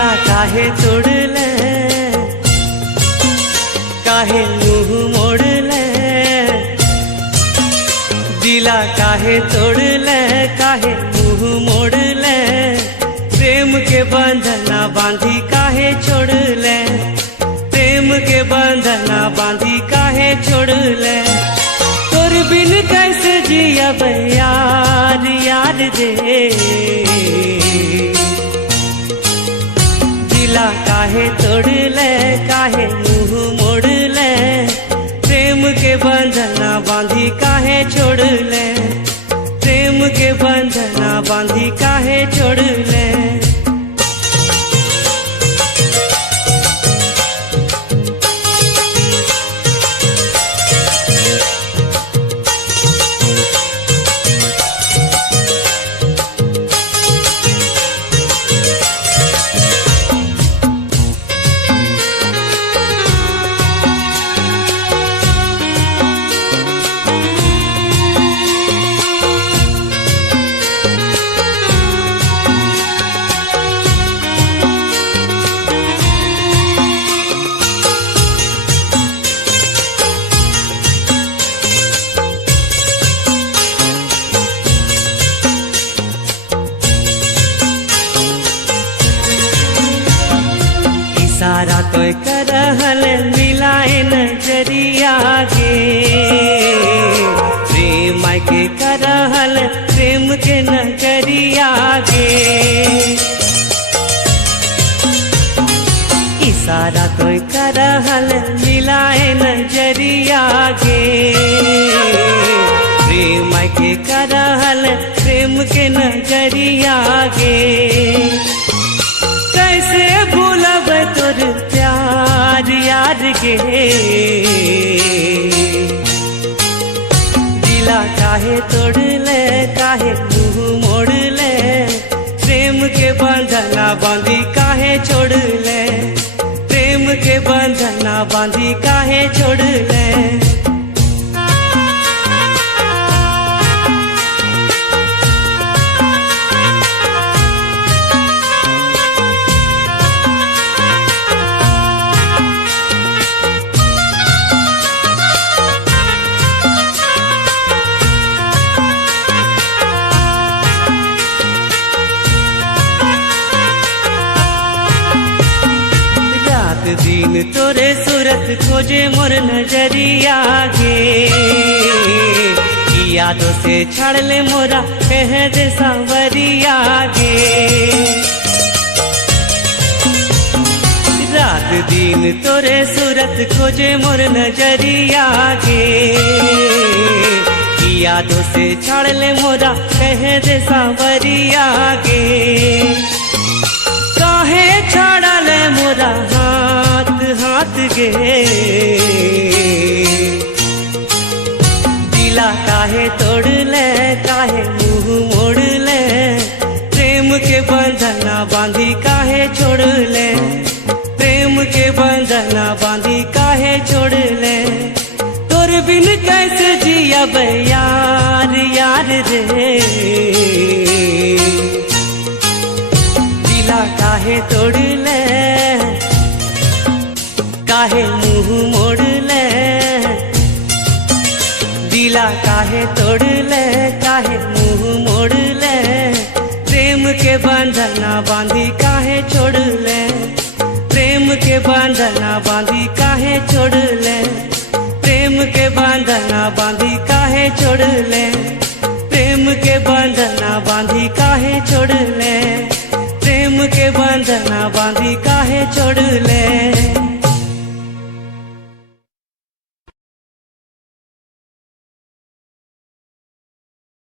दिला काहे तोड़ले, काहे मुँह मोड़ले, दिला काहे तोड़ले, काहे मुँह मोड़ले, प्रेम के बंधना बांधी काहे छोड़ले, प्रेम के बंधना बांधी काहे छोड़ले। तोर बिन कैसे जियब यार यार रे, दिला काहे तोड़ले, काहे मुँह मोड़ले, प्रेम के बंधना बांधी काहे छोड़ले, प्रेम के बंधना बांधी काहे छोड़ले। इशारा तो करहल मिलाए नजरिया गे, प्रेम के करहल प्रेम के नजरिया गे। इशारा तो करहल मिलाए नजरिया गे, प्रेम के करहल प्रेम के नजरिया गे। कैसे भूलब तोर प्यार यार गे, दिला काहे तोड़ले, काहे मुँह मोड़ले, प्रेम के बंधना बांधी काहे छोड़ले, प्रेम के बंधना बांधी काहे छोड़ले। दिन तोरे सूरत खोजे मोर नजरिया गे, यादों से छाड़ ले मोरा कह दे सांवरिया गे। रात दिन तोरे सूरत खोजे मोर नजरिया गे, यादों से छाड़ ले मोरा कह दे सांवरिया गे। काहे छाड़ा ले मोरा हाथ हाथ गे, दिला काहे तोड़ले, काहे मुँह मोड़ले, प्रेम के बंधना बांधी काहे छोड़ले, प्रेम के बंधना बांधी काहे छोड़ले। तोर बिन कैसे जियब यार यार रे, दिला काहे तोड़ले, काहे मुँह मोड़ले, दिला काहे तोड़ले, काहे मुँह मोड़ले, प्रेम के बंधना बांधी काहे छोड़ले, प्रेम के बंधना बांधी काहे छोड़ले, प्रेम के बंधना बांधी काहे छोड़ले, प्रेम के बंधना बांधी काहे छोड़ले, प्रेम के बंधना बांधी काहे छोड़ले।